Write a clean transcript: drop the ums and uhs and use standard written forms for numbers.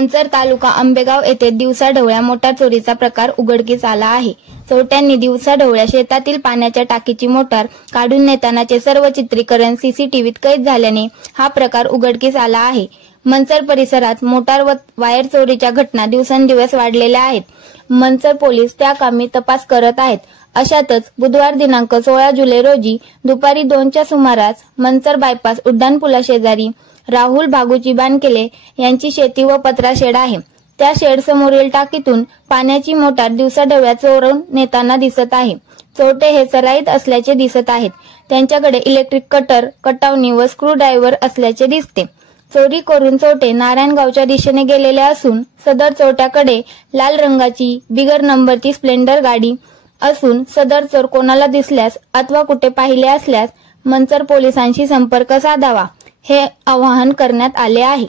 मंचर तालुका आंबेगाव येथे दिवसाढवळ्या मोटार चोरीचा प्रकार उघडकीस आला आहे। चोरट्यांनी दिवसाढवळ्या शेतातील पाण्याच्या टाकीची मोटार काढून नेतानाचे सर्व चित्रीकरण सीसीटीव्हीत कैद झाल्याने हा प्रकार उघडकीस आला आहे। मंचर परिसरात मोटार व वायर चोरीच्या घटना दिवसेंदिवस वाढलेल्या आहेत। मंचर पोलीस त्या कामी तपास करत आहेत। अशातच बुधवार दिनांक 16 जुलै रोजी दुपारी 2च्या सुमारास मंचर बायपास उड्डाणपुला शेजारी राहुल भागुजी बानकेले यांची शेती व पत्रा शेड आहे। त्या शेड समोरील टाकीतून पाण्याची मोटार दिवसाढवळ्या चोरून नेताना दिसत आहे। चोरटे हे सराईत असल्याचे दिसत आहेत। त्यांच्याकडे इलेक्ट्रिक कटर, कटावणी व स्क्रू ड्रायव्हर असल्याचे दिसते। चोरी करून चोरटे नारायणगावच्या दिशेने गेलेले असून सदर चोरट्याकडे लाल रंगाची बिगर नंबरची स्प्लेंडर गाडी असून सदर चोर कोणाला दिसल्यास अथवा कुठे पाहिले असल्यास मंचर पोलिसांशी संपर्क साधावा हे आवाहन करण्यात आले आहे।